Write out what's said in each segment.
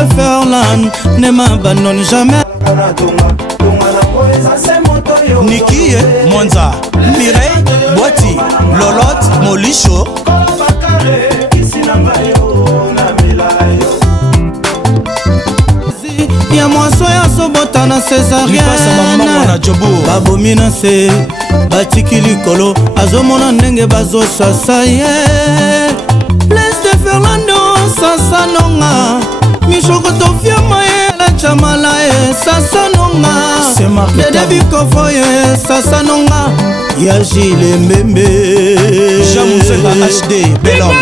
de Ferland ne m'abandonne jamais. Niki, Monza, Mireille, Boiti, Lolotte, Molicho. Ya mwaso ya sobota na césarienne babomina se batiki likolo azomona ndenge bazosasa ye Blaise de Fernando sasanonga mishokoto fiama ye la chamala ye sasanonga dede bikofo ye sasanonga ya Gilles Mbembe Jamusenga HD Belon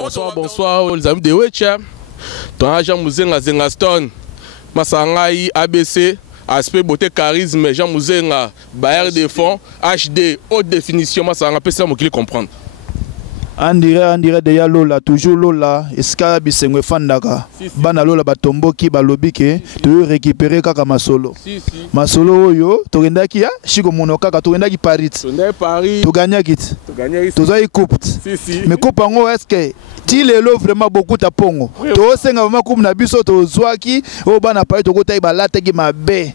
Bonsoir, bonsoir les amis de Wecha. Ton agent Mouzenga Zengaston, Masangai ABC, aspect beauté charisme, Jean Mouzenga, Bayer de fond, HD, haute définition, Masanga, PC, mon client comprendre. On dirait déjà Lola, toujours Lola, Eska Bisengwe Fandaka, Bana Lola Batomboki, Balobike, tu récupérer Kaka Masolo. Masolo yo, tu rendaki ya, Chico Monokaka, tu rendaki Paris. Tu gagnes kit. Tu as coupe. Mais coupe en haut, est-ce que tu les loves vraiment beaucoup ta pongo? Tu as vraiment comme Nabiso, tu as qui, au Bana Paris, tu as balate qui m'a bé.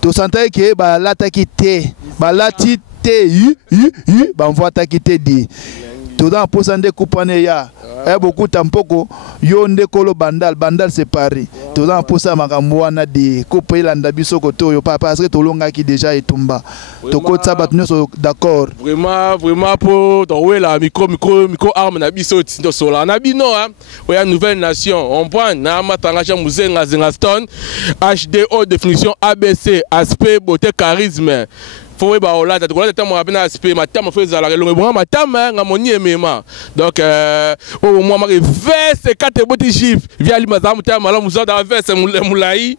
Tu sentais que balate qui te, balati te, banvoie ta qui te dit. Tout dans pour s'en découper ya, beaucoup tampoko, yonde kolo bandal c'est Paris. Tout dans pour ça makamwana di couper l'andabiso koto yo pas parce que tout longa qui déjà est tomba. To côté ça battu d'accord. Vraiment pour ton ouais la micro arme na biso tindo sola na bino hein. Ouais nouvelle nation, on prend na matanga Jean Mouzenga Zengaston, HD haute définition ABC, aspect beauté charisme. Faut ba ola ta kola ta mo abina aspect matama fait za la longue bon matama ngamoni emema donc au moi ma veste 4 boti chiffre via limazamu ta mala muzo da veste mulai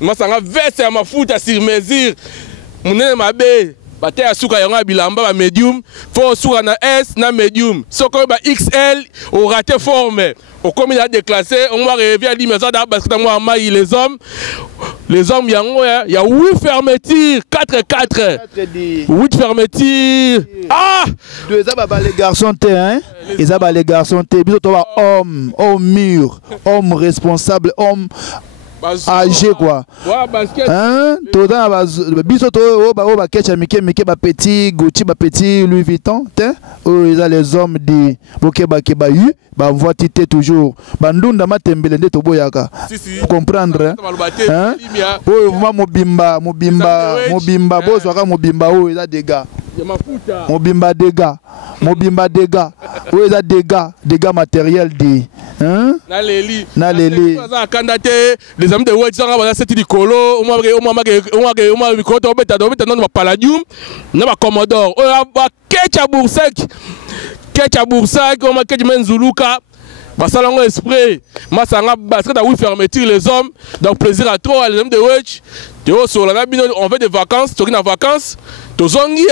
masanga veste ya mafuta sur mesure munene mabe bate asuka yanga bilamba ba medium faut suka na S na medium soko ba XL au raté forme au comme il a déclassé on va revient à limazamu da parce que moi maille les hommes, il y a 8 fermetures, 4-4. 8 fermetures. Ah! Les garçons, hein? Les garçons, homme, homme mûr, homme responsable, homme âgé quoi. Hein? Tout dans biso to ba ketcha mike ba petit Gucci ba petit Louis Vuitton, ils ont les hommes di bokeba keba yu ba voit tité toujours. Bandunda matembele nde to boyaka. Pour comprendre hein? Oh mobimba bozo ka mobimba oh ils a des gars. Mobimba dégâts. Où est dégâts matériels dit hein? Na leli. Les amis de Wetchanga va cette dicolo, on micro beta non palladium, na commodore. On va ketcha boursac, on va ketcha menzuluka. Basalango esprit, masanga parce que t'as oui fermeture les hommes, donc plaisir à trop les amis de Wetch. On fait des vacances, tu es en vacances, tu zongi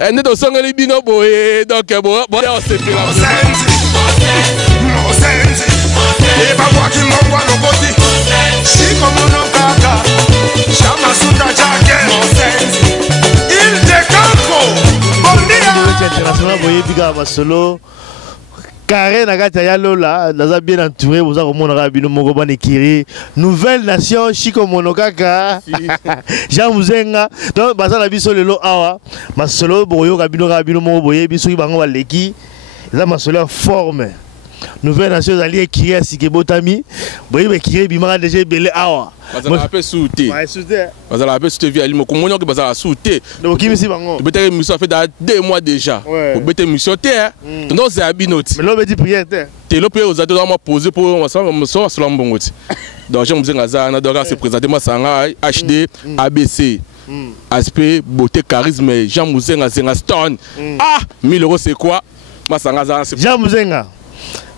et nous sommes les bino boy donc bon on s'est fait la et pas moi qui m'envoie le body si comme on kaka chama suta jacket il décampo bondia international boy biga basolo carré na kata ya Lola naza bien entouré vous a komona bino moko bana kiri nouvelle nation Chico Monokaka Jean Mouzenga donc baza la biso lelo awa masolo boyo kabino moko boye biso ki bango baleki za masolo forme nouvelle nation zali kiri asike botami boye be kiri bimaka déjà belé awa bazala pe souté bazala pe souté via limo komonyo ke bazala souté donc kimisi bango tu bete mission fait dans 2 mois déjà pour bete mission terre donc c'est abinoti mais l'on dit prière te lo pe aux ados moi poser pour moi ça sur l'ambongoti donc Jean Mouzenga zana donc se présenter moi sanga HD ABC aspect beauté charisme Jean Mouzenga Zengaston ah 1000 € c'est quoi moi sanga zana Jean Mouzenga.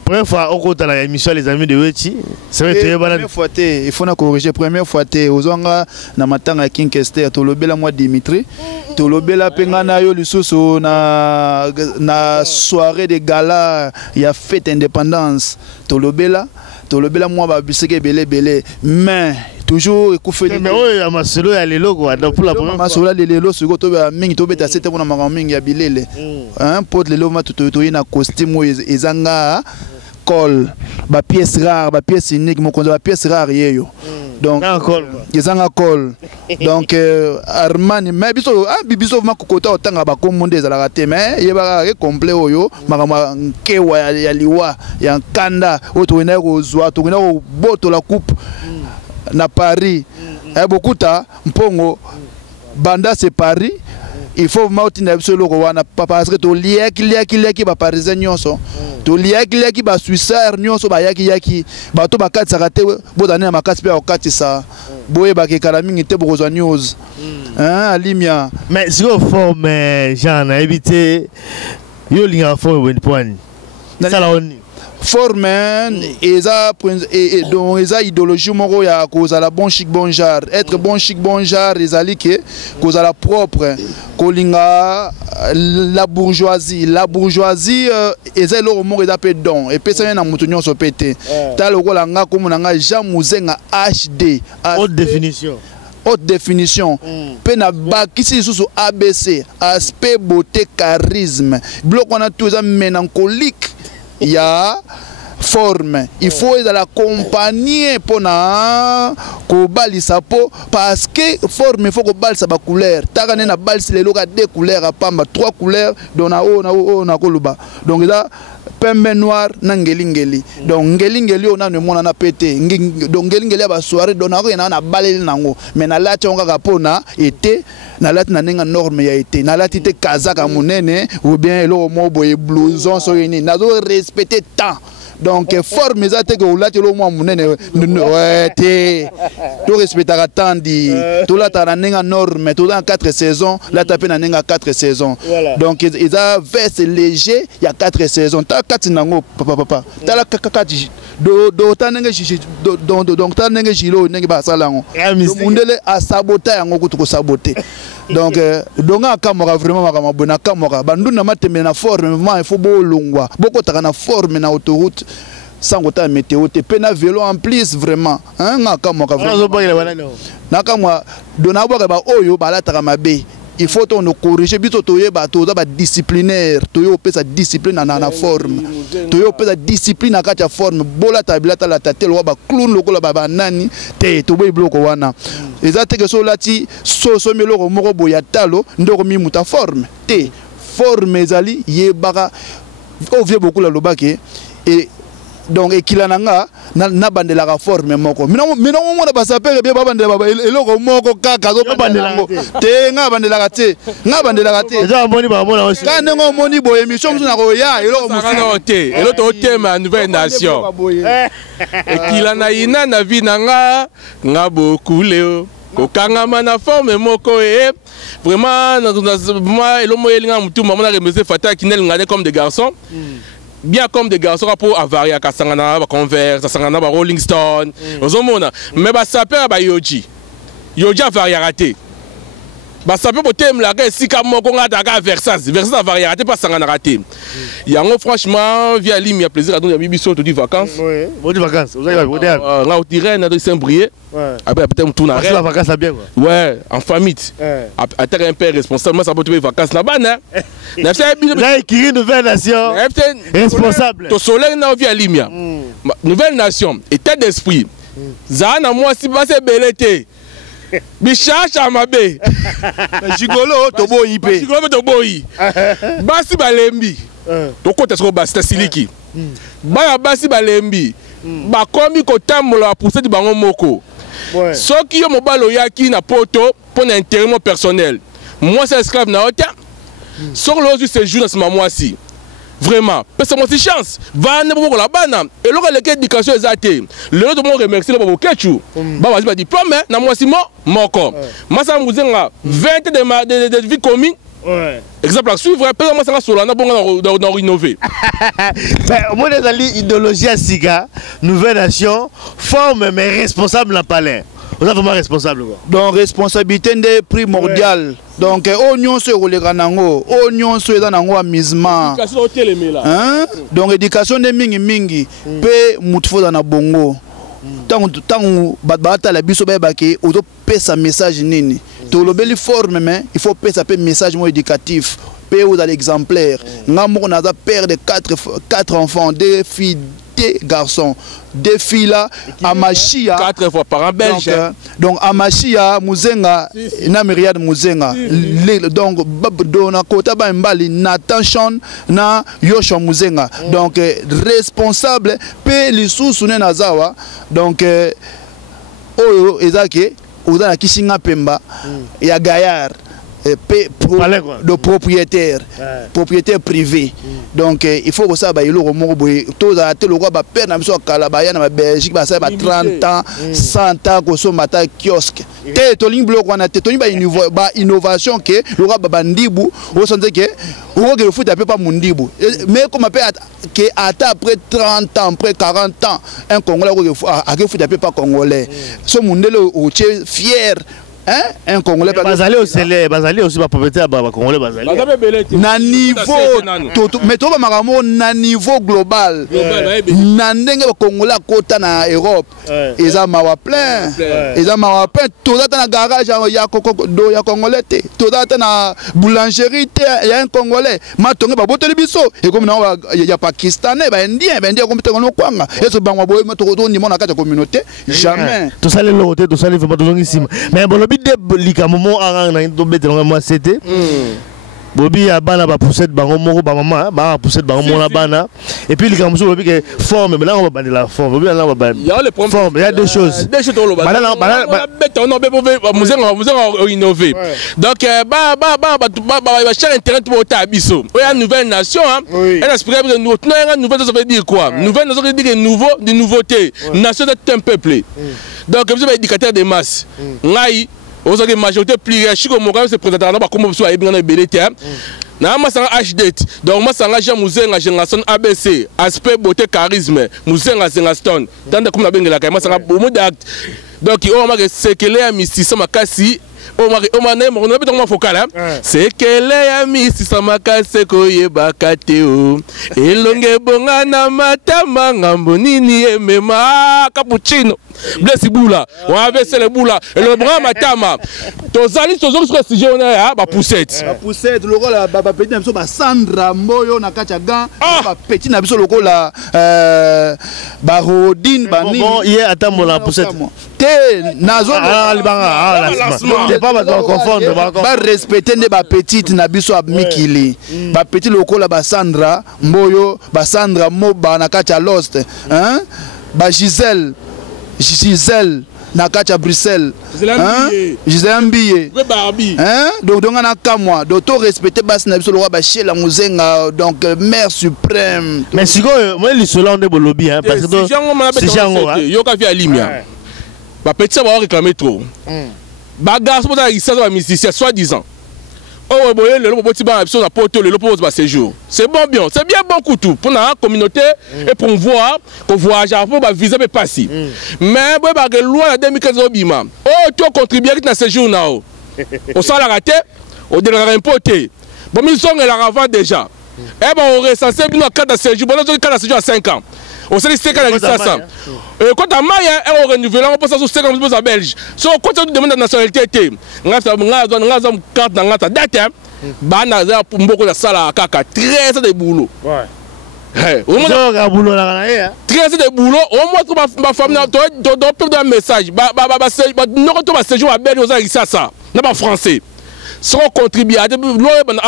Première fois au côté de l'émission les amis de Wechi, c'est vrai que première fois il faut na corriger première fois aux onga na matanga King Kester to lobela moi Dimitri to lobela pengana yo lisusu na soirée de gala il y a fête indépendance to lobela moi ba biseke belé mais toujours ekufeli mais oyo masolo ya lelo quoi donc pour la première fois masolo ya lelo siko to ba mingi to beta sete pona maka mingi ya bilele hein pot lelo ma to na costume ezanga col ba pièce rare ba pièce unique mo konza ba pièce rare yeyo donc ezanga col donc Armani mais biso makokota otanga ba komonde ezalaka te mais yeba complet oyo makama nkewa ya liwa ya kanda oto wena kozwa to wena ko boto la coupe na Paris bokuta mpongo banda c'est Paris il faut mautina biso loko wana parce que to liaki ba parisien nyonso to liaki ba suisseur nyonso ba yaki bato bakati sakate bodane na makati pe okati sa boye bakekala mingi te bokozwa news alimia mais sur forme Jean na éviter yo linga forme bon point ça la on forme donc eza idéologie moko ya kozala bon chic bon genre être bon chic bon genre ezali ke kozala propre kolinga la bourgeoisie eza eloko moko eza pe don epesani na moto nyonso pe te ta lokola nga komona nga Jean Muzenga HD haute définition pe na bakisi lisusu ABC aspect beauté charisme biloko wana tout eza mélancolique ya forme il faut la compagnie pour na ko balisa po parce que forme il faut ko balisa ba couleur takane na balisa les loka deux couleurs pamba trois couleurs dona na koluba donc là pembe noir na ngeli donc ngeli on a ne mona na pété donc ngeli ba soirée dona ko na baleli nango mais na lati on ka pona été na lati na nenga norme ya été na lati te kazaka munene ou bien lo mo boye blouson so yini nazo respecter temps donc forme ezate que olati lo mo munene ouais te to respectera temps di to la ta nenga norme to dans 4 saisons la taper na nenga 4 saisons donc ils a veste léger il y a 4 saisons ta kati nango papa ta la kakati do ta nenga donc ta nenga jilo nenga ba salango mundele a saboter yango ko saboter donc donga kamora vraiment makama bona kamora banduna matembe na forme il faut bolongwa boko taka na forme na autoroute sans autant météo te pena vélo en plus vraiment hein kamora vraiment nakamwa dona boka ba oyo balataka mabe il faut on corriger bito toye ba to ba disciplinaire toyo pesa discipline na forme toyo pesa discipline na kati ya forme bola tabilata la tatelo ba clown lokola ba nani te to boy bloko wana ezate que so lati so meloko moko boya talo ndoko mi muta forme te forme ezali yebaka ovie beaucoup la lobake et donc ekilananga na bandela ka forme moko mina ngona basapere be babandela baba eloko moko kaka zo bandela ngo te nga bandela te déjà moni ba mona aussi quand ngo moni boye émission musu na ko ya eloko musu te eloko tema nouvelle nation ekilana ina na vie nanga nga bokule kokangama na forme moko vraiment moi elomo elinga mutu mama na remercier Fata Kinel ngade comme des garçons bien comme des garçons pour avarier à Kasangana, ba Converse, Kasangana, ba Rolling Stone, ozomona. Mais ba saper ba Yoji a variété. Ba saper pour thème la si comme moko ngata ka Versace variété pas Sangana raté. Yango franchement via ligne il y a plaisir à donner bibiso de vacances. Oui, bon de vacances. Vous allez là au Tirène na de Saint-Brieuc. Après peut-être tout na. La vacances là bien quoi. Ouais, en famille. À terre un père responsable, moi ça peut trouver vacances là-bas hein. Là qui nouvelle nation. Responsable. To soleil na via ligne. Nouvelle nation, état d'esprit. Zana moi si pas c'est belete. Bichacha amabe. Jigolo toboyi pe. Jigolo toboyi. Basi balembi. Tokota sko basi siliki. Ba basi balembi. Ba komi ko tamola pour cette bango moko. Soki yo mobalo yaki na poto pour un intérêt personnel. Moi c'est esclave na ota. Sur le séjour dans ce moment-ci. Vraiment, parce que moi c'est chance. Va ne pas la banane. Et là l'éducation est athée. Le autre monde remercie le papa Ketchou. Bah vas-y pas diplôme na moi si mon corps. Moi ça Muzenga 20 de vie commune. Exemple à suivre, peut-être moi ça Solana bon dans rénover. Mais moi les idéologie à Siga, nouvelle nation, forme mais responsable la palais. On est vraiment responsable quoi. Donc responsabilité est primordiale. Donc oignon se relève nango, oignon se dans nango amusement. Hein? Donc éducation de mingi pe mutfo dans na bongo. tant batata la biso ba ke auto pesa message nini to lobeli forme mais il faut pesa pe message mo éducatif pe ou dans l'exemplaire ngamo na père de 4 enfants, 2 filles, 2 garçons, 2 filles là à Machia 4 fois par an belge donc à Machia Muzenga na myriade Muzenga donc dona kota ba mbali Nathan na Yoshua Muzenga donc responsable pe lisusu ne nazawa donc oyo ezake oza na Kishinga Pemba ya Gaillard de propriétaire privé donc il faut que ça ba ilo mo boy to za te lo ba père na biso kala ba ya na Belgique ba ça ba 30 ans 100 ans ko so mata kiosque te to ling bloc wana te to ba innovation ke lo ba bandibu o sonze ke o ke foot pas mundibu mais comme que après 30 ans après 40 ans un congolais ko foot pas congolais so mundele o fier. Hein? Un Congolais Bazali au Sélé, Bazali aussi va propriétaire à Congolais Bazali. Na niveau mais toi maramo na niveau global. Na ndenge Congolais kota na Europe. Eza mawa plein. Eza mawa plein tout ça na garage ya do ya Congolais te. Tout ça na boulangerie te ya un Congolais. Matonge ba boteli biso et comme na ya Pakistanais ba indien comme tongo kwanga. Eso bangwa boy mato ni mona kata communauté jamais. Tout ça les loté, tout ça les vraiment tout ici. Mais bon de lika momo arang na to bete moi c'était bobi ya bana ba poussette bango moko ba maman ba poussette bango mona bana et puis lika moso bobi que forme mais là on va bande la forme bobi là on va il y a les forme il y a deux choses dans le bana bête on a muzenga innover donc ba cher internet pour ta biso o ya nouvelle nation elle espère que nous nouvelle ça veut dire quoi nouvelle nation ça veut dire nouveau de nouveauté nation d'un peuple donc vous avez éducateur de masse ngai aux autres majorité plus riche comme moi c'est présentateur là comme vous avez bien dans belete na masanga HDT donc masanga Jean Muzenga génération ABC aspect beauté charisme Muzenga Zengaston tanda comme la bengela ka masanga bomo d'acte donc on m'a c'est que les mysticien makasi on m'a né on a besoin de focal c'est que les mysticien makasi ko yebaka teo elonge bonga na matama ngambo nini emema cappuccino blessi boula on avait c'est le boula et le bras matama tozali tozoko sur sujet on a ba poussette le rôle ba petit na biso ba Sandra Mboyo na kacha gan ba petit na biso lokola ba Rodine ba ni bon hier attends la poussette te nazo c'est pas ba confondre ba respecter ne ba petite na biso mikili ba petit lokola ba Sandra Mboyo ba Sandra Moba na kacha lost hein ba Gisèle Nakacha Bruxelles Gisèle Mbiye hein donc on a qu'à moi donc tout respecter bas na biso le roi Bachir la Muzenga donc mère suprême mais si moi les sola on est bolobi hein parce que c'est jango yo ka fi alimia ba petit va réclamer trop ba garçon pour ça va mysticien soi-disant oh boye le petit ba absolu na porte le pose ba séjour c'est bon bien c'est bien bon couteau pour la communauté et pour voir qu'on voyage pour ba visa peut passer mais boye ba que loi na 2015 obima oh tu contribuer na séjour na o ça la raté au déclarer importé bon ils sont la avant déjà et ben on recensé bien carte de séjour bon carte de séjour à 5 ans on s'est dit c'est quand ça quand à Maya on renouvelle on passe sur 5 ans pour Belge so quand tu demandes la nationalité ngasa carte dans ngata date bana za mboko la sala kaka 13 de boulot ouais au moins boulot là 13 de boulot au moins ma femme dans peu de message non to ba séjour à Belge aux ça na pas français sont contribuer à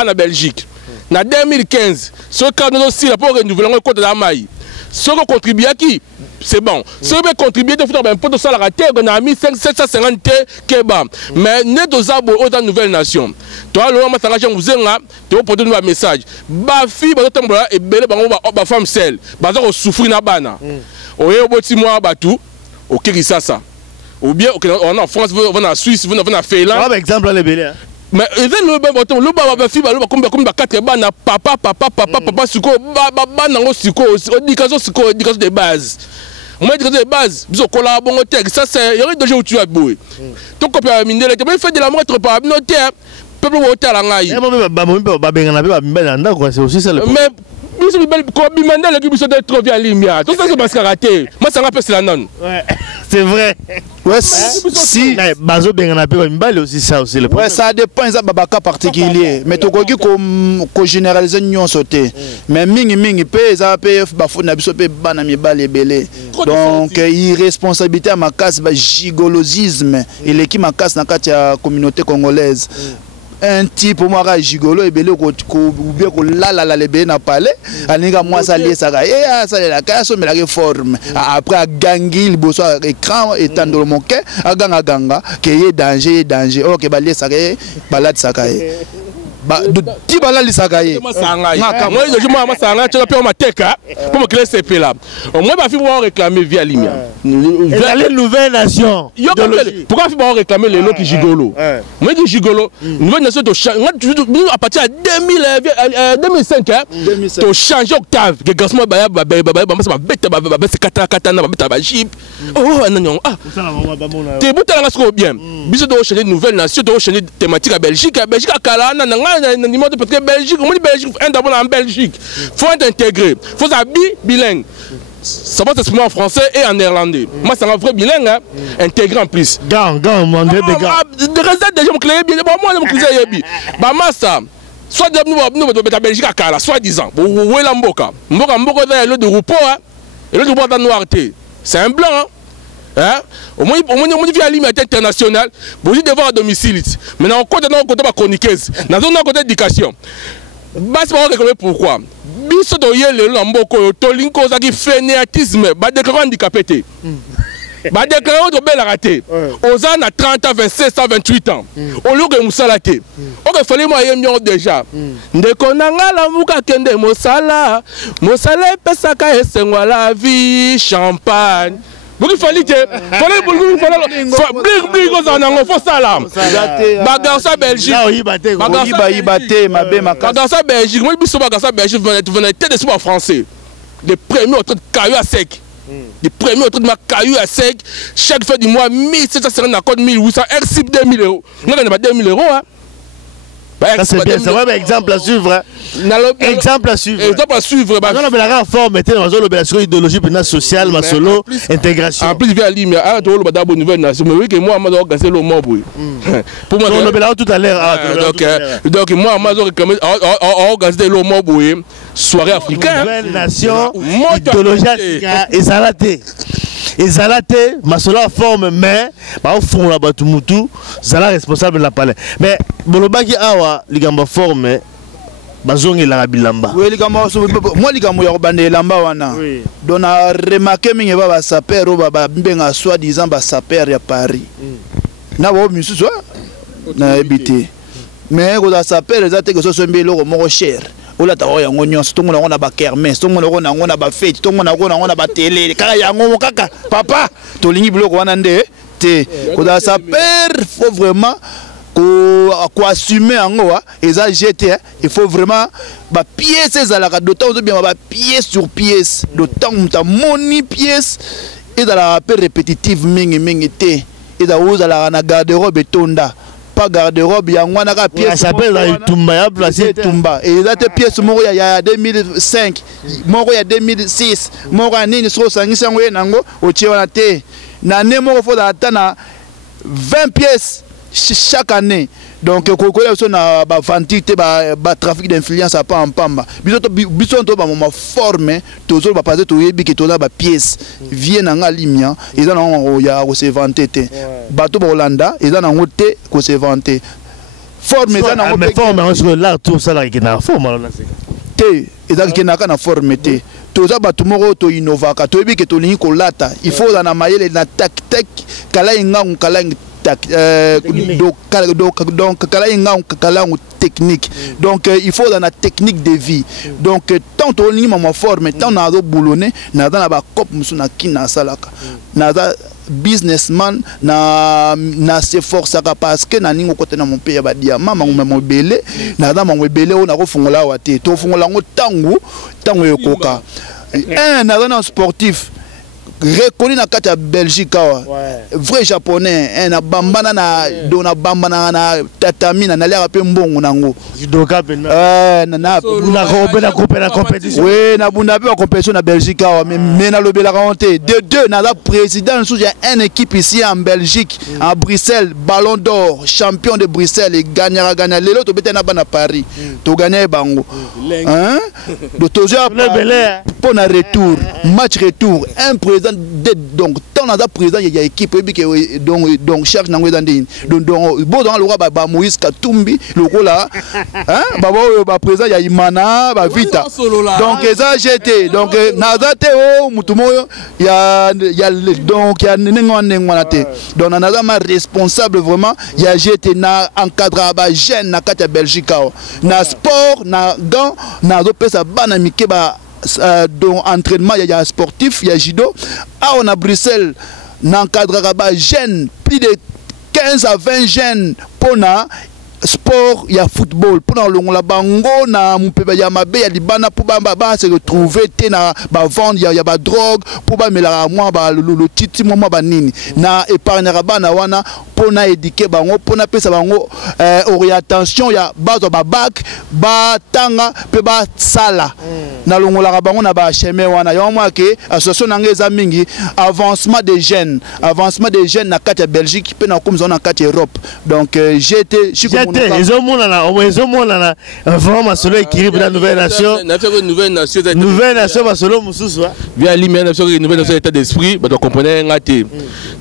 la Belgique na 2015 ce cadre aussi là pour renouveler le code de la maille ce qu'on contribue à qui c'est bon ce qui contribuer de faire un peu de ça la raté on a mis 750 kebab mais net aux abo aux nouvelles nations toi le ma tanga vous zenga tu pour donner un message ba fille ba tombola et belé ba femme seule ba za ko souffrir na bana oye oboti moi batu au Kirisasa ou bien on en France on en Suisse on en Finlande par exemple les belé mais le bâton le baba fi ba le comme 4 bana papa suko baba nango suko éducation de base moi éducation de base biso kola bongo tek ça c'est il y a deux jours où tu as boué ton copain mindele tu fait de la montre par notaire peuple au tala ngai ba benga na ba mbela ndako c'est aussi ça le mais biso bimanda le biso de trop via limia tout ça c'est parce raté moi ça rappelle la non c'est vrai ouais si bazo bengana pe mbale aussi ça aussi le ouais ça dépend ça babaka particulier mais to koki ko généraliser nyon sauté mais mingi pe ça pe bafuna biso pe bana mibale belé donc irresponsabilité à ma casse ba gigolosisme et l'équipe ma casse na kati ya communauté congolaise un type pour moi gigolo et belé ko bien ko la lebé na palais aninga moi ça lié ça ça la casse mais la forme après a gangi le bosso écran étant dans mon cœur a ganga que y danger OK ba lié ça balade ça ba ti bala lisakaye moi je moi sanga tu peux mateka pour me créer CP là moi ba fi voir réclamer via limia les nouvelles nations pourquoi fi voir réclamer les lots qui gigolo moi dit gigolo nouvelle nation to à partir de 2005 to changer octave que gassement ba bête katana ba jeep oh non te butala ngasko bien biso do changer nouvelle nation do changer thématique à Belgique à kala na parce que Belgique, un d'abord en Belgique, faut être intégré, faut être bilingue. Ça va s'exprimer en français et en néerlandais. Moi, c'est un vrai bilingue, hein, intégré en plus. Mon Dieu, des gars. De reste déjà, je me bien. Moi, je me clé bah, ça. Soit nous, en Belgique à Kala, soit disant. Vous voyez la Mboka. Mboka, le de Roupo, et le de Bois d'Anoirté. C'est un blanc, hein. Hein? Au moins, il vient à l'immédiat international, vous dites devoir à domicile. Maintenant, on compte dans le côté de la chroniqueuse, dans le côté d'éducation. Basse pas réclamer pourquoi. Biso doye le lamboko, tolinko zaki fainéantisme, ba déclaré handicapé. Ba déclaré de belle raté. Aux ans à 30 ans, 26 ans, 28 ans. Au lieu que moussalaté. Ok, fallait moi yemyon déjà. Ndekonanga la muka kende mosala. Mosala pesaka esengwa la vie champagne. Donc il fallait que faut ça là. Bagarsa Belgique. Bagarsa Belgique. Moi je suis Bagarsa Belgique. Vous venez tête de sport français. Les premiers autres de cailloux à sec. Les premiers autres de ma cailloux à sec. Chaque fin du mois 1750 à code 1800 RCIP 2000 €. Nous on pas 2000 €. Ça c'est bien, c'est vrai, exemple à suivre. Exemple à suivre. Exemple à suivre. On a la forme, on a idéologie sociale, solo, intégration. En plus, via l'IMIA, on a d'abord nouvelle nation. Mais oui, que moi, je vais organiser le mot. Pour moi, on a tout à l'heure. Donc, moi, je vais organiser le mot. Soirée africaine. Nouvelle nation, idéologie et salaté. Et Zalate, ma sola forme, mais au fond là-bas tout moutou, Zala responsable de la palais. Mais Bolobaki awa, ligamba forme, bazongi la bilamba. Oui, ligamba, moi ligamba yobande lamba wana. Donc a remarqué mingi baba saper ou baba mbenga soi-disant ba saper ya Paris. Na bo musu so na habité. Mais ko da saper ezate que so mbelo ko cher. Ola ta oya ngonyo stongo na ngona ba kermesse stongo na ngona ba fête stongo na ngona ba télé kaka ya ngomo kaka papa to lingi biloko wana nde te ko da sa père faut vraiment ko assumer ngo eza jeter il faut vraiment ba pièce ezalaka d'autant bien ba pièce sur pièce d'autant ta moni pièce et dans la paix répétitive mingi te et da ozala na garde-robe tonda pas garde-robe yangwana ka pièce ça s'appelle la tumba ya placé tumba et là te pièce moko ya 2005 moko ya 2006 moko nini so sangisa ngo nango ochiwana te na ne moko faut atana 20 pièces chaque année donc kokola so na ba ventité ba trafic d'influence à pas en pamba biso to ba moma forme tozo ba passer to yebi ke to na ba pièce vient na limia ils en ya ko se vanter te bato ba Hollanda ils en ont te ko se vanter forme ils en ont forme sur là tout ça là qui na forme là te ils qui na kana forme te toza bato moko to innovaka to yebi ke to lingi ko lata il faut na mayele na tac kala ingangu kala donc technique donc il faut dans la technique de vie donc tant on y ma forme tant on a boulonné na dans la cop musuna kina salaka na businessman na se force parce que na ningo côté na mon pays ba diamant mo belé na dans mo belé on a ko fungola wate to fungola ngo tangu ekoka un na dans sportif reconnu na kati ya Belgique awa vrai japonais na bambana na dona bambana na tatami na lia pe mbongo nango judoka na compétition oui na bunda pe compétition na Belgique awa mais na lobela raconté de deux na la président sous une équipe ici en Belgique à Bruxelles Ballon d'Or champion de Bruxelles et gagnera lelo to beta na bana Paris to gagner bango hein de toujours pour na retour match retour un président donc tant na président il y a équipe donc charge nango ndini donc bon dans le roi ba Moïse Katumbi lokola hein ba président ya Imana ba Vita donc ça j'étais donc nazate o mutumoyo ya donc ya nengo te donc naza ma responsable vraiment ya j'étais na encadre ba jeune na kati ya Belgique na sport na gant na pesa bana mike ba donc entraînement il y a sportif il y a judo on a Bruxelles n'encadrera pas jeunes plus de 15 à 20 jeunes pour na sport il y a football pour dans le bango na mupeba ya mabe ya libana pour ba se retrouver te na ba vendre il y a ba drogue pour ba mela moi ba le titi moi ba nini na épargne bana wana pour na éduquer bango pour na pesa bango orientation ya bazo ba bac ba tanga pe ba sala na longola bango na ba chemin wana yo moi ke association na ngeza mingi avancement des jeunes na kati ya Belgique pe na comme zone na kati Europe donc j'étais ils ont vraiment solo équilibre la nouvelle nation solo mususu via l'immédiat nouvelle nation état d'esprit bah donc comprenez ngati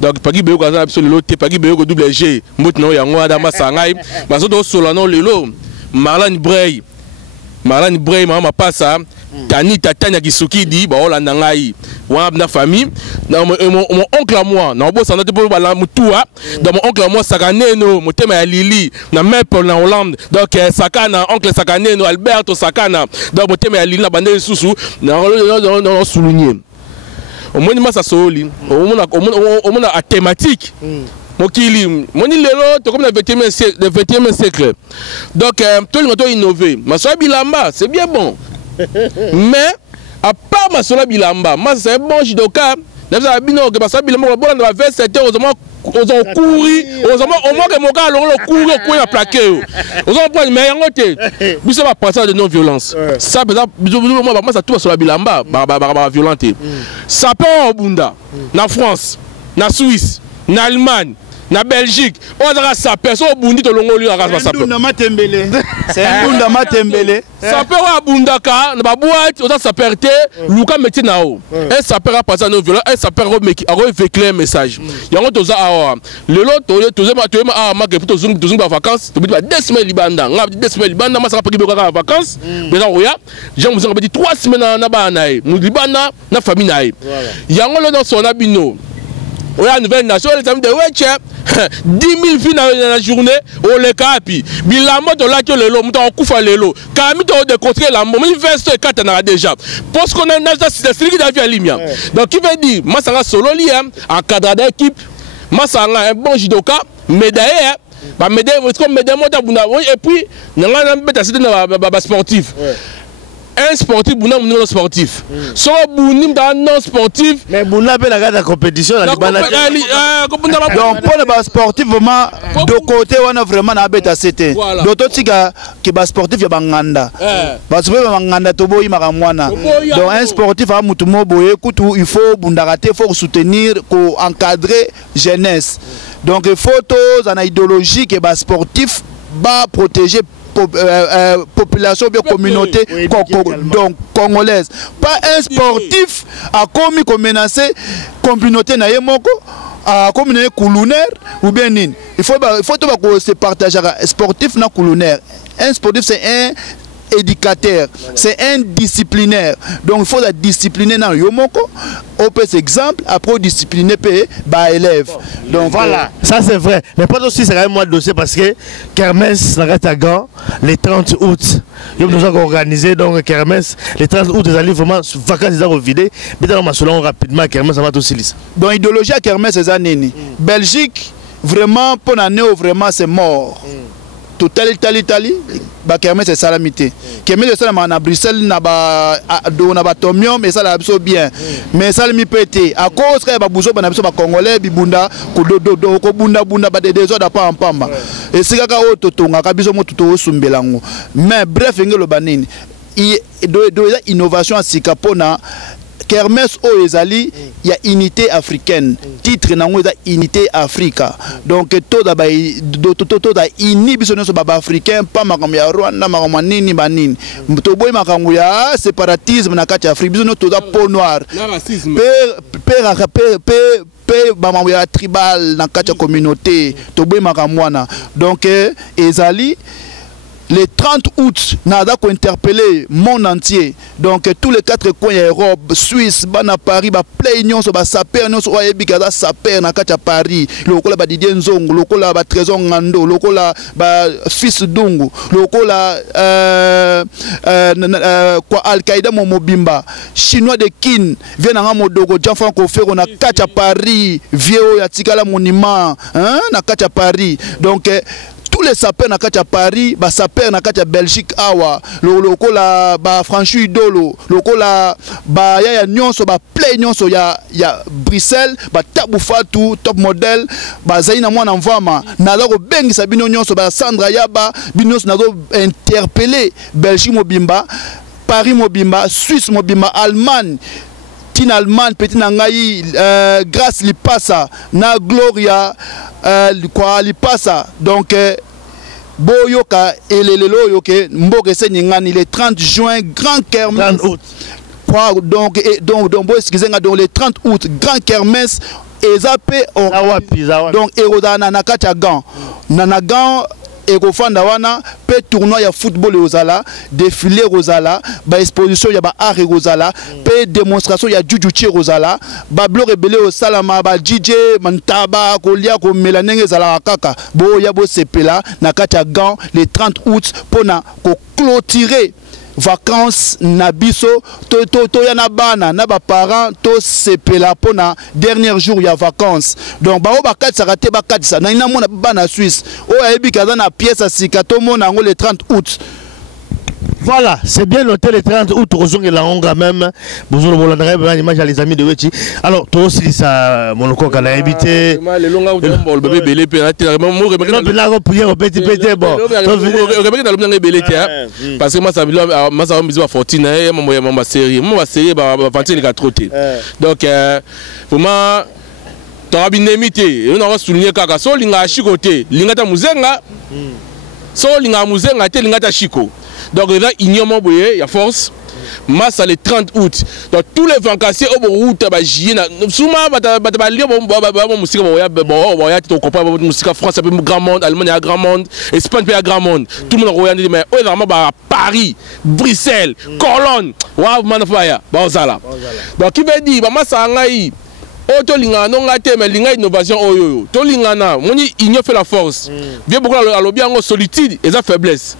donc pagi beyo kaza absolument te pagi beyo ko double G mot no yango adama sangai baso do solo no lelo Marlon Bray mama passa tani tatanya kisuki di ba olanda ngai wa na famille na mon oncle à moi na bossa na te pour la mutua dans mon oncle à moi Sakaneno motema ya Lili na Maple na Hollande donc Sakana oncle Sakaneno Alberto Sakana donc motema ya Lili na bande susu na souligner au moins ma ça soli au moins à thématique mokili moni lelo to comme le 20e siècle donc tout le monde doit innover Massola Bilamba c'est bien bon mais à part Massola Bilamba moi c'est bon judoka na bino que Massola Bilamba bon na 27 heures aux ont couru aux ont au moins que mon gars le couru na plaqué aux ont prendre mais yangote biso va passer de non violence ça moi ça tout Massola Bilamba ba violenté ça peut au Bunda na France na Suisse na Allemagne na Belgique on a ça personne bundi to longoli na raza ça peut c'est un bunda matembele ça peut wa bundaka na ba boîte on a ça perte luka métier nao et ça peut passer no violence et ça peut véhiculer un message yango toza awa lelo toza ma ma que to zungu ba vacances to bi ba 2 semaines libanda nga 2 semaines libanda ma ça pas ki be ka vacances mais là oya j'ai vous avez dit 3 semaines na ba nae mu libanda na famille nae yango lo dans son abino oya nouvelle nation les amis de weche 10 000 filles dans la journée au le capi bilamo to la que lelo muto kufa lelo kami to de contrer la moment veste 4 na déjà parce qu'on a nage c'est celui d'avis à limia donc qui veut dire masanga solo li encadré d'équipe masanga un bon judoka médaillé ba médaille comme médaille mota bunda et puis nanga beta c'était na sportif un sportif buna non sportif so bunim da non sportif mais buna pe la compétition la libana donc pour les sportifs vraiment de côté on a vraiment na beta c'était d'autres tika que bas sportif ya banganda parce que banganda to boyi makamwana donc un sportif a mutu mo boye kutu il faut bundakate faut soutenir ko encadrer jeunesse donc photos en idéologie que bas sportif ba protéger population bien communauté donc congolaise pas un sportif a commis comme menacer communauté na yemoko a communauté coulounaire ou bien nini il faut to se partager sportif na coulounaire un sportif c'est un éducateur c'est un disciplinaire donc il faut la discipliner dans yomoko on peut exemple après discipliner par élève donc voilà ça c'est vrai mais pas aussi c'est quand même moi dossier parce que Kermesse na Gatagan les 30 août nous avons organisé donc Kermesse les 30 août des allées vraiment vacances des arts vidés mais dans ma selon rapidement Kermesse ça va aussi lisse donc idéologie à Kermesse ces années Belgique vraiment pour l'année vraiment c'est mort totali ba kermesse c'est salamité kermesse c'est na Bruxelles na ba tomium mais ça la biso bien mais ça mi pété à cause que ba buzo ba biso ba congolais bibunda ko bunda ba des ordres pas en pamba et c'est kaka o totonga ka biso mo tuto osumbelango mais bref ngelo banini do innovation à sikapona kermesse o ezali ya unité africaine titre nango eza unité Africa donc to da ini biso nyonso ba africain pa makambo ya Rwanda makambo nini banini to boy makambo ya séparatisme na kati ya Afrique biso no to da peau noire pe ba makambo ya tribal na kati ya communauté to boy makambo wana donc ezali le 30 août, nada ko interpellé monde entier. Donc tous les 4 coins Europe, Suisse, bana Paris, ba plaignons so ba saper non so yebi kaza saper na kati ya Paris. Lokola ba Didier Nzongo, lokola ba Trésor Ngando, lokola ba Fils Dungu, lokola kwa Al-Qaïda Mobimba, Chinois de Kin, viennent en modogo Jean-Franco Ferro na kati ya Paris, vieux ya tikala monument, hein, na kati ya Paris. Donc tous les sapeurs na kati ya Paris, ba sapeurs na kati ya Belgique awa, lokola ba Franchu Idolo, lokola ba ya nyonso ba play nyonso ya Bruxelles, ba Tabu Fatou, top model, ba Zaina mwana mvama, na lako bengisa bino nyonso ba Sandra Yaba, bino na zo interpeller Belgique mobimba, Paris mobimba, Suisse mobimba, Allemagne Tina Allemagne, petit nangai, grâce Lipasa, na Gloria, quoi Lipasa, donc Boyoka et Lelelo Yoke, Mboke Seningani, le 30 juin, grand kermesse. 30 août. Donc, donc le 30 août, grand kermesse, et zappé, donc, Erodana Nakacha Gan, Nanagan. Et kofanda wana pe tournoi ya football ozala défilé ozala ba exposition ya ba art ozala pe démonstration ya juju ozala ba blo rebelé au salama ba DJ mantaba kolia ko melanenge zala kaka bo ya bo sepela na kati ya Gand le 30 août pona ko clôturer vacances na biso to ya na bana na ba parents to sepela pona dernier jour ya vacances donc ba o ba katisa kate ba katisa na ina mona bana Suisse o ayebi kaza na pièce à sikato mona ngo le 30 août. Voilà, c'est bien noté le 30 août, et la honga même. Bonjour, image à les amis de Wechi. Alors, toi aussi, ça, mon coq, on a invité. Le long out de bébé belé, parce que moi, ça me dit fortune, ma série, ma série, donc, vraiment, tu as bien imité. On a souligné que so linga chikote, linga ta muzenga, so linga muzenga te linga ta chiko. Donc il y a ignorant il y a force. Masse le 30 août. Donc tous les vacanciers au route ba jina. Souvent ba lire bon musique bon ya tu comprends musique France peu grand monde, Allemagne a grand monde, Espagne a grand monde. Tout le monde regarde mais vraiment ba Paris, Bruxelles, Cologne, wa man fire, ba ozala. Donc qui veut dire ba massa ngai Oto lingana non ngate mais linga innovation oyo. To lingana moni igno fait la force. Bien beaucoup à l'obia en solitude et sa faiblesse.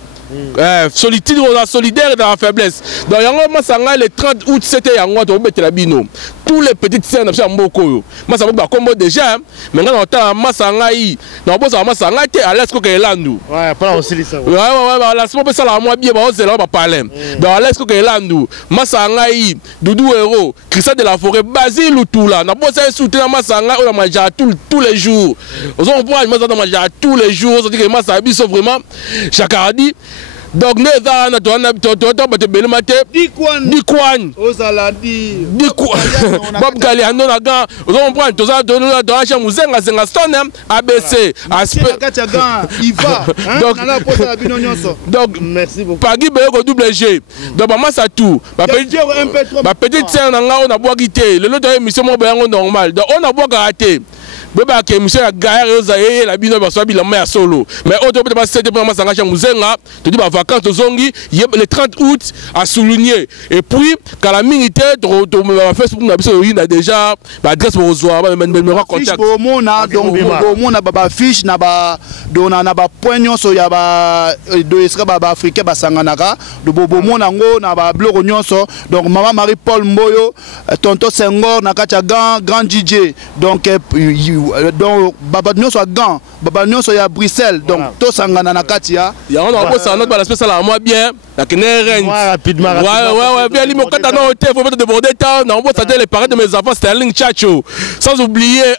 Solitude on solidaire dans la faiblesse. Donc yango masanga le 30 août c'était yango to mettre la bino. Tous les petites scènes na mboko. Masanga ba combo déjà mais ngana ota masanga yi. Na bosa masanga te à l'aise ko kelandu. Ouais, pas aussi ça. Ouais la semaine ça la moi bien ba ozela ba parler. Donc à l'aise ko kelandu. Masanga yi Doudou Héros, Christian de la Forêt, Basile Lutula. Na bosa soutenir masanga on mange tous les jours. On prend masanga mange tous les jours, on dit que masanga biso vraiment Chakardi. Donc nous avons te belle maté Dikwan Bob Galiano naga on prend tous ça dans la chambre zenga zenga stone ABC donc merci beaucoup Pagi Beko double G donc maman ça tout ma petite sœur nanga on a bois quitter le l'autre émission mo bango normal donc on a bois karaté beba ke monsieur la gare ozaye la bino ba so bila ma solo mais auto peut pas c'était pour masanga chambre zenga te dit ba vacances zongi le 30 août à souligner et puis quand la minute Facebook na biso a déjà adresse pour rejoindre me contact donc mona ba fiche na ba dona na ba point so ya ba do esika ba africain ba sanganaka do bobo mona ngo na ba blog nyonso donc maman Marie Paul Mboyo tonto Senghor na kacha grand DJ donc donc baba nyonso à Gand baba nyonso ya Bruxelles donc to sangana na katia ya on a bossa notre balance ça là moi bien la Keneren rapidement ouais bien lui mon quand on était faut pas déborder temps on bossa les parents de mes enfants Sterling Chacho sans oublier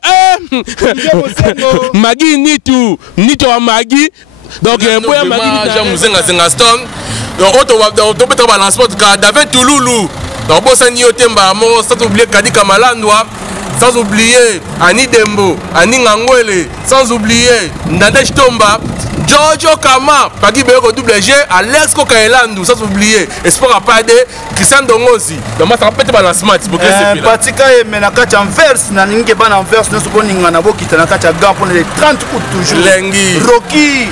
Magui Nitu à Magui donc boya Magui Jean Muzenga Zengaston donc on peut balance David Touloulou donc bossa ni otemba mo sans oublier Kadi Kamalandwa sans oublier Ani Dembo, Ani Ngangwele, sans oublier Ndandej Tomba, Giorgio Kama, Pagi Beko double G, Alex Kokaelandu, sans oublier Espoir Apade, Christian Dongozi. Donc moi ça peut être balancement pour que c'est Patika et Menakacha en verse, Naninge ban en verse, nous sommes Nabo qui t'a Nakacha Gand pour les 30 août toujours. Lengi. Rocky,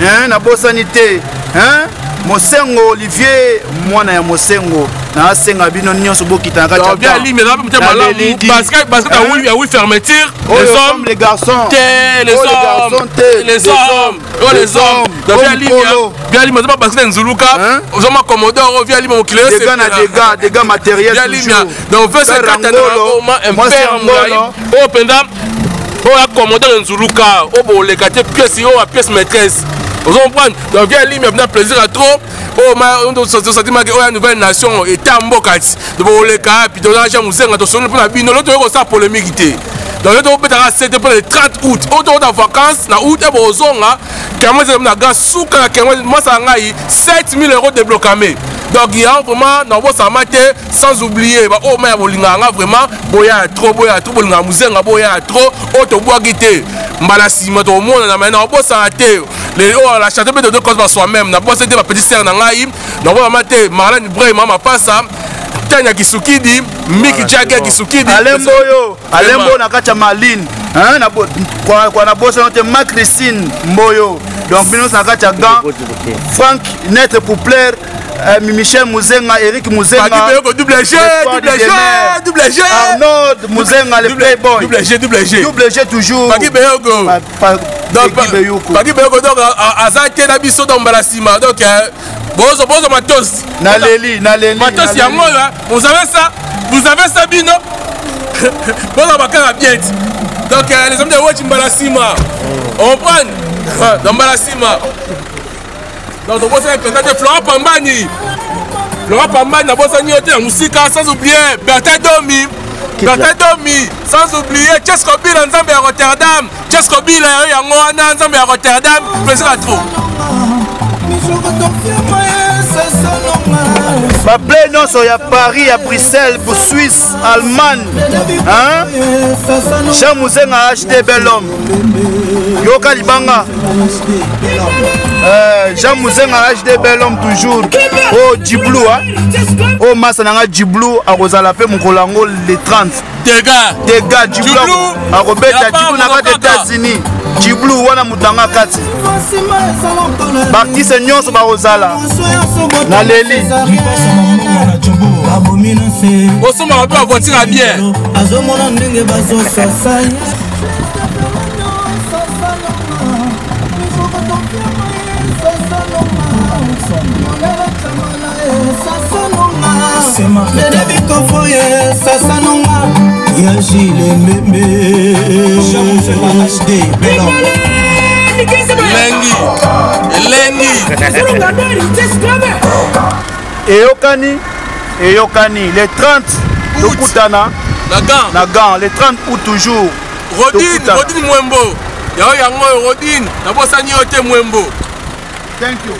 hein, Nabo Sanité, hein? Mosengo Olivier mwana ya Mosengo na senga bino nyonso bokita na kati bien lui mais là peut-être malamu parce que oui il y a oui fermeture les hommes les garçons les hommes donc bien lui mais pas parce que Nzuluka aux hommes commodore bien lui mon client c'est des gars matériels bien lui donc veut se katana un père au pendant au commodore Nzuluka au bolé kate pièce au pièce maîtresse. Vous comprenez? Donc bien lui maintenant plaisir à trop. Oh on doit se sentir que oh la nouvelle nation est tambokati. Donc les cas puis dans la jambe Muzenga to sonner pour la bino l'autre ko ça polémique. Donc l'autre peut être c'était pour le 30 août. Auto en vacances na août et bozonga. Comment c'est na gas souka moi ça ngai 7000 € débloqués. Donc il y a vraiment dans vos samaté sans oublier bah oh mais bolinga vraiment boya trop bolinga Muzenga boya trop auto bois guité. Mbala sima to monde na maintenant bo santé les oh la château de deux causes par soi-même na bo c'était ma petite sœur na ngai na bo maté Marlène Bray mama passa Tanya Kisukidi Miki Jagger Kisukidi Alembo na kacha Maline hein na bo kwa na bo santé ma Christine Mboyo donc bino na kacha Gand Frank net pour plaire Michel Muzenga, Eric Muzenga, double G, Arnaud Muzenga, le playboy, double G toujours. Pagi Beyogo, Pagi Beyogo donc Azate na biso dans Balasima donc bozo matos. Naleli. Matos yango là, vous avez ça bino. Bozo bakanga bien. Donc les hommes de Watch Balasima, on prend dans Balasima. Donc on va présenter Florent Pambani. Florent Pambani n'a pas signé au Moussika sans oublier Bertrand Domi. Sans oublier Cheskobil en Zambie à Rotterdam. Cheskobil en Zambie à Rotterdam. Plaisir à trop. Bablé non so ya Paris, à Bruxelles, pour Suisse, Allemagne. Hein? Jean Muzenga a acheté bel homme. Yoka Libanga. Jean Muzenga a acheté bel homme toujours. Oh Djiblou hein. Oh Massananga Djiblou a Rosala fait mon colango les 30. Dégâts Djiblou a Robert Djiblou n'a pas d'États-Unis. Djiblou wana mutanga kati. Bakti senyon so ba Rosala. Na Leli. Osoma va pas voiture à bien. Azomona ndenge bazo sasa. Eyokani, les 30 Lokutana na Gand, les 30 août toujours. Rodine Mwembo. Yao yango Rodine, na bossa ni ote Mwembo. Thank you.